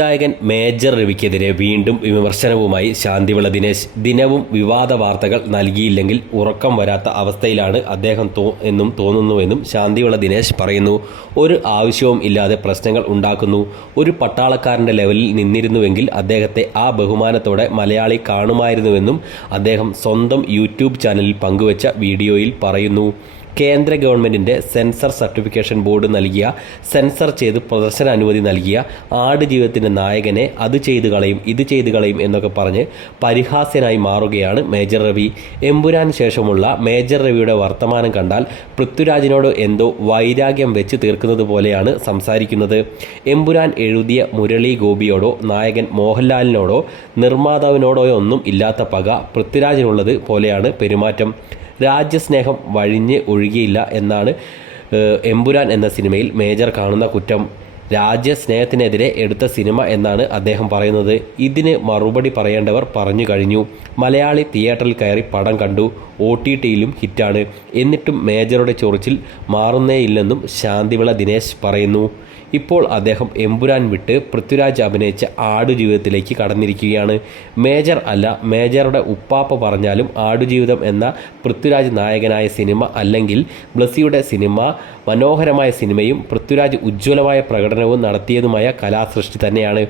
സംവിധായകൻ മേജർ രവിക്കെതിരെ വീണ്ടും വിമർശനവുമായി ശാന്തിവിള ദിനേശ് ദിനവും വിവാദ വാർത്തകൾ നൽകിയില്ലെങ്കിൽ ഉറക്കം വരാത്ത അവസ്ഥയിലാണ് അദ്ദേഹം തോ എന്നും തോന്നുന്നുവെന്നും ശാന്തിവിള ദിനേശ് പറയുന്നു. ഒരു ആവശ്യവും ഇല്ലാതെ പ്രശ്നങ്ങൾ ഉണ്ടാക്കുന്നു. ഒരു പട്ടാളക്കാരന്റെ ലെവലിൽ നിന്നിരുന്നുവെങ്കിൽ അദ്ദേഹത്തെ ആ ബഹുമാനത്തോടെ മലയാളി കാണുമായിരുന്നുവെന്നും അദ്ദേഹം സ്വന്തം യൂട്യൂബ് ചാനലിൽ പങ്കുവച്ച വീഡിയോയിൽ പറയുന്നു. കേന്ദ്ര ഗവൺമെന്റിന്റെ സെൻസർ സർട്ടിഫിക്കേഷൻ ബോർഡ് നൽകിയ സെൻസർ ചെയ്ത് പ്രദർശന അനുമതി നൽകിയ ആട് ജീവിതത്തിന്റെ നായകനെ അത് ചെയ്തു കളയും ഇത് ചെയ്തു കളയും എന്നൊക്കെ പറഞ്ഞ് പരിഹാസ്യനായി മാറുകയാണ് മേജർ രവി. എമ്പുരാൻ ശേഷമുള്ള മേജർ രവിയുടെ വർത്തമാനം കണ്ടാൽ പൃഥ്വിരാജിനോട് എന്തോ വൈരാഗ്യം വെച്ച് തീർക്കുന്നത് പോലെയാണ് സംസാരിക്കുന്നത്. എമ്പുരാൻ എഴുതിയ മുരളി ഗോപിയോടോ നായകൻ മോഹൻലാലിനോടോ നിർമ്മാതാവിനോടോ ഒന്നും ഇല്ലാത്ത പക പൃഥ്വിരാജിനുള്ളത് പോലെയാണ് പെരുമാറ്റം. രാജ്യസ്നേഹം വഴിഞ്ഞ് ഒഴുകിയില്ല എന്നാണ് എമ്പുരാൻ എന്ന സിനിമയിൽ മേജർ കാണുന്ന കുറ്റം. രാജ്യസ്നേഹത്തിനെതിരെ എടുത്ത സിനിമ എന്നാണ് അദ്ദേഹം പറയുന്നത്. ഇതിന് മറുപടി പറയേണ്ടവർ പറഞ്ഞു കഴിഞ്ഞു. മലയാളി തിയേറ്ററിൽ കയറി പടം കണ്ടു. ഒ ടി ടിയിലും ഹിറ്റാണ്. എന്നിട്ടും മേജറുടെ ചൊറിച്ചിൽ മാറുന്നേയില്ലെന്നും ശാന്തിവിള ദിനേശ് പറയുന്നു. ഇപ്പോൾ അദ്ദേഹം എമ്പുരാൻ വിട്ട് പൃഥ്വിരാജ് അഭിനയിച്ച ആടുജീവിതത്തിലേക്ക് കടന്നിരിക്കുകയാണ്. മേജർ അല്ല മേജറുടെ ഉപ്പാപ്പ പറഞ്ഞാലും ആടുജീവിതം എന്ന പൃഥ്വിരാജ് നായകനായ സിനിമ അല്ലെങ്കിൽ ബ്ലസ്സിയുടെ സിനിമ മനോഹരമായ സിനിമയും പൃഥ്വിരാജ് ഉജ്ജ്വലമായ പ്രകടനവും നടത്തിയതുമായ കലാസൃഷ്ടി തന്നെയാണ്.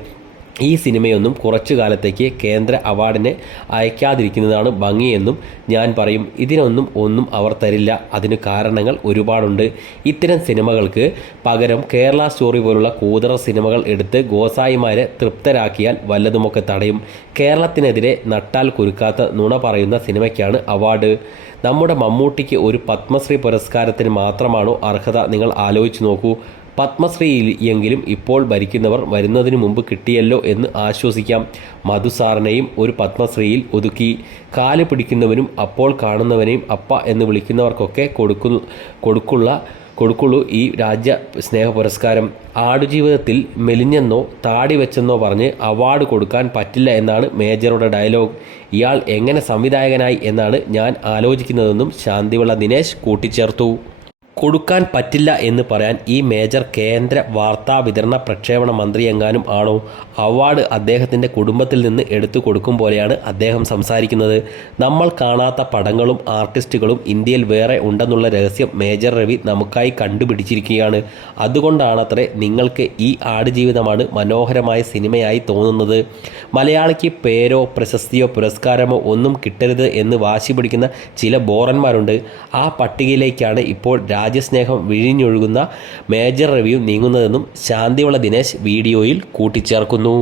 ഈ സിനിമയൊന്നും കുറച്ചു കാലത്തേക്ക് കേന്ദ്ര അവാർഡിന് അയക്കാതിരിക്കുന്നതാണ് ഭംഗിയെന്നും ഞാൻ പറയും. ഇതിനൊന്നും ഒന്നും അവർ തരില്ല. അതിന് കാരണങ്ങൾ ഒരുപാടുണ്ട്. ഇത്തരം സിനിമകൾക്ക് പകരം കേരള സ്റ്റോറി പോലുള്ള കൂതറ സിനിമകൾ എടുത്ത് ഗോസായിമാരെ തൃപ്തരാക്കിയാൽ വല്ലതുമൊക്കെ തടയും. കേരളത്തിനെതിരെ നട്ടാൽ കുരുക്കാത്ത നുണ പറയുന്ന സിനിമയ്ക്കാണ് അവാർഡ്. നമ്മുടെ മമ്മൂട്ടിക്ക് ഒരു പത്മശ്രീ പുരസ്കാരത്തിന് മാത്രമാണോ അർഹത? നിങ്ങൾ ആലോചിച്ച് നോക്കൂ. പത്മശ്രീ എങ്കിലും ഇപ്പോൾ ഭരിക്കുന്നവർ വരുന്നതിന് മുമ്പ് കിട്ടിയല്ലോ എന്ന് ആശ്വസിക്കാം. മധുസാറിനെയും ഒരു പത്മശ്രീയിൽ ഒതുക്കി. കാൽ പിടിക്കുന്നവനും അപ്പോൾ കാണുന്നവനെയും അപ്പ എന്ന് വിളിക്കുന്നവർക്കൊക്കെ കൊടുക്കുന്നു കൊടുക്കുള്ള കൊടുക്കുള്ളൂ ഈ രാജ്യ സ്നേഹ പുരസ്കാരം. ആടുജീവിതത്തിൽ മെലിഞ്ഞെന്നോ താടി വെച്ചെന്നോ പറഞ്ഞ് അവാർഡ് കൊടുക്കാൻ പറ്റില്ല എന്നാണ് മേജറുടെ ഡയലോഗ്. ഇയാൾ എങ്ങനെ സംവിധായകനായി എന്നാണ് ഞാൻ ആലോചിക്കുന്നതെന്നും ശാന്തിവിള ദിനേശ് കൂട്ടിച്ചേർത്തു. കൊടുക്കാൻ പറ്റില്ല എന്ന് പറയാൻ ഈ മേജർ കേന്ദ്ര വാർത്താ വിതരണ പ്രക്ഷേപണ മന്ത്രി എങ്ങാനും ആണോ? അവാർഡ് അദ്ദേഹത്തിന്റെ കുടുംബത്തിൽ നിന്ന് എടുത്തു കൊടുക്കും പോലെയാണ് അദ്ദേഹം സംസാരിക്കുന്നത്. നമ്മൾ കാണാത്ത പടങ്ങളും ആർട്ടിസ്റ്റുകളും ഇന്ത്യയിൽ വേറെ ഉണ്ടെന്നുള്ള രഹസ്യം മേജർ രവി നമുക്കായി കണ്ടുപിടിച്ചിരിക്കുകയാണ്. അതുകൊണ്ടാണത്രേ നിങ്ങൾക്ക് ഈ ആടുജീവിതമാണ് മനോഹരമായ സിനിമയായി തോന്നുന്നത്. മലയാളിക്ക് പേരോ പ്രശസ്തിയോ പുരസ്കാരമോ ഒന്നും കിട്ടരുത് എന്ന് വാശി പിടിക്കുന്ന ചില ബോറന്മാരുണ്ട്. ആ പട്ടികയിലേക്കാണ് ഇപ്പോൾ രാജ്യസ്നേഹം വിഴിഞ്ഞൊഴുകുന്ന മേജർ റിവ്യൂ നീങ്ങുന്നതെന്നും ശാന്തിവള ദിനേശ് വീഡിയോയിൽ കൂട്ടിച്ചേർക്കുന്നു.